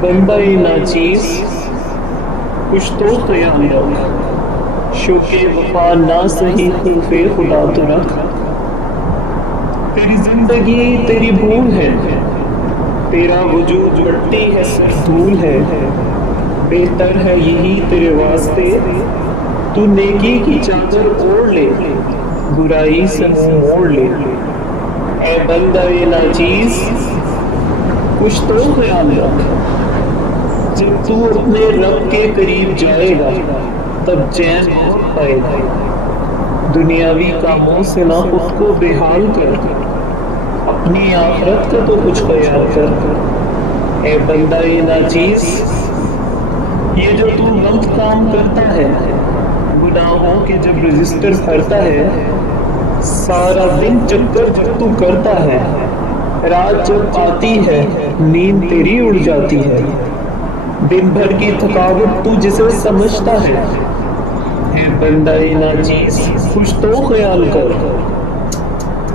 بندہ ناچیز کچھ تو خیال رکھ، شوق وفا نہ سہی خوف خدا تو رکھ۔ تیری زندگی تیری بھول ہے، تیرا وجود مٹی ہے صرف دھول ہے، بہتر ہے یہی تیرے واسطے تو نیکی کی چادر اوڑھ لے، برائی سے منہ موڑ لے۔ اے بندہ ناچیز کچھ تو خیال رکھ، جب تو اپنے رب کے قریب جائے گا تب چین اور پائے گا۔ دنیاوی کاموں سے نہ خود کو بےحال کر، اپنی آخرت کا تو کچھ خیال کر۔ اے بندہ ناچیز یہ جو تو غلط کام کرتا ہے، گناہوں کے جب رجسٹر بھرتا ہے، سارا دن چکر جب تو کرتا ہے، رات جب آتی ہے نیند تیری اڑ جاتی ہے، دن بھر کی تھکاوٹ تو جسے سمجھتا ہے۔ اے بندہ ناچیز کچھ تو خیال کر،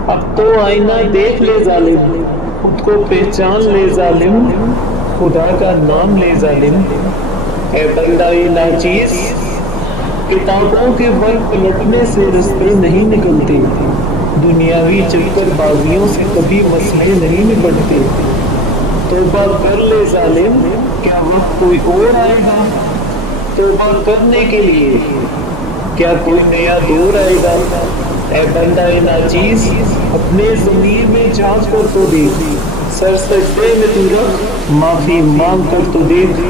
اب تو آئینہ دیکھ لے ظالم، خود کو پہچان لے ظالم، خدا کا نام لے ظالم۔ اے بندہ ناچیز کتابوں کے ورق پلٹنے سے رستے نہیں نکلتے، دنیاوی چکر بازیوں سے کبھی مسئلے نہیں نپٹتے۔ توبہ کر لے ظالم، کیا وقت کوئی اور آئے گا توبہ کرنے کے لیے، کیا کوئی نیا دور آئے گا۔ اے بندہ ناچیز اپنے ضمیر میں جھانک کر تو دیکھ، سر سجدے میں تو رکھ، معافی مانگ کر تو دیکھ۔